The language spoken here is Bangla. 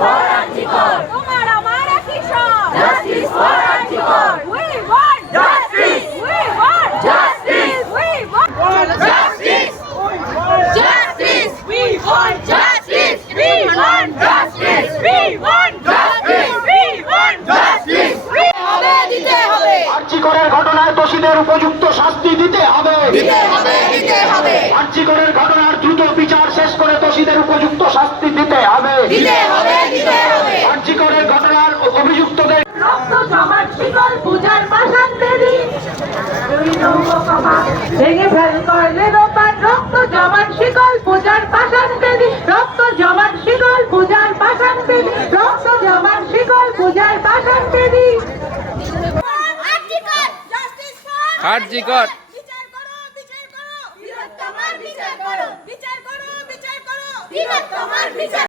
for Archicor. তোমার আমার একই সব Justice for Archicor. We want Justice. We want Justice. We want Justice. Justice. We want Justice. We want Justice. We want Justice. We want Justice. We হবে দিতে হবে আর্চিকরের ঘটনায় দোষীদের উপযুক্ত শাস্তি দিতে হবে দিতে হবে দিতে হবে আর্চিকরের ঘটনার দ্রুত বিচার শেষ করে দোষীদের উপযুক্ত শাস্তি দিতে হবে দিতে হবে দিতে হবে আর্চিকরের ঘটনার অভিযুক্তদের রক্ত জমাট শিকল পূজার পাশান দেরি ভেঙে ফেল করলে রোপার রক্ত জমাট শিকল পূজার পাশান দেরি রক্ত জমাট শিকল পূজার পাশান দেরি রক্ত জমাট শিকল পূজার পাশান দেরি আরজিকর বিচার করো বিচার করো বিচার করো বিচার করো বিচার করো।